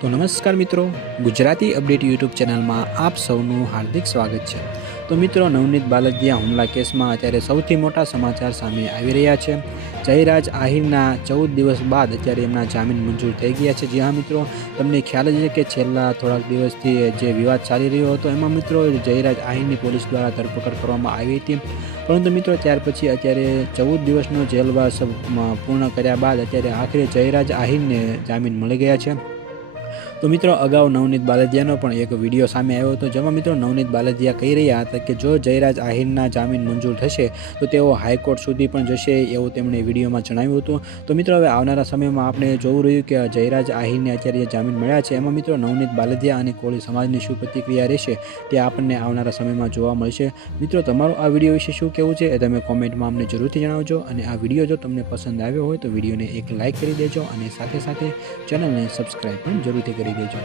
તો નમસ્કાર મિત્રો, ગુજરાતી અપડેટ યુટ્યુબ ચેનલમાં આપ સૌનું હાર્દિક સ્વાગત છે। તો મિત્રો, નવનીત બાલદિયા હુમલા કેસમાં અત્યારે સૌથી મોટા સમાચાર સામે આવી રહ્યા છે। જયરાજ આહિરના 14 દિવસ બાદ અત્યારે એમના જામીન મંજૂર થઈ ગયા છે। જી હા મિત્રો, તમને ખ્યાલ જ છે કે છેલ્લા થોડાક દિવસથી જે વિવાદ ચાલી રહ્યો હતો એમાં મિત્રો જયરાજ આહિરની પોલીસ દ્વારા ધરપકડ કરવામાં આવી હતી, પરંતુ મિત્રો ત્યાર પછી અત્યારે 14 દિવસનો જેલવાસ પૂર્ણ કર્યા બાદ અત્યારે આખરે જયરાજ આહિરને જામીન મળી ગયા છે। તો મિત્રો, અગાઉ નવનીત બાલદિયાનો પણ એક વિડીયો સામે આવ્યો હતો, જેમાં મિત્રો નવનીત બાલદિયા કહી રહ્યા હતા કે જો જયરાજ આહિરના જામીન મંજૂર થશે તો તેઓ હાઈકોર્ટ સુધી પણ જશે, એવું તેમણે વિડીયોમાં જણાવ્યું હતું। તો મિત્રો, હવે આવનારા સમયમાં આપણે જોવું રહ્યું કે જયરાજ આહિરને અત્યારે જે જામીન મળ્યા છે એમાં મિત્રો નવનીત બાલદિયા અને કોળી સમાજની શું પ્રતિક્રિયા રહેશે તે આપણને આવનારા સમયમાં જોવા મળશે। મિત્રો, તમારું આ વિડીયો વિશે શું કહેવું છે એ તમે કોમેન્ટમાં અમને જરૂરથી જણાવજો, અને આ વિડીયો જો તમને પસંદ આવ્યો હોય તો વિડીયોને એક લાઇક કરી દેજો અને સાથે સાથે ચેનલને સબસ્ક્રાઈબ પણ જરૂરથી કરી દેજો।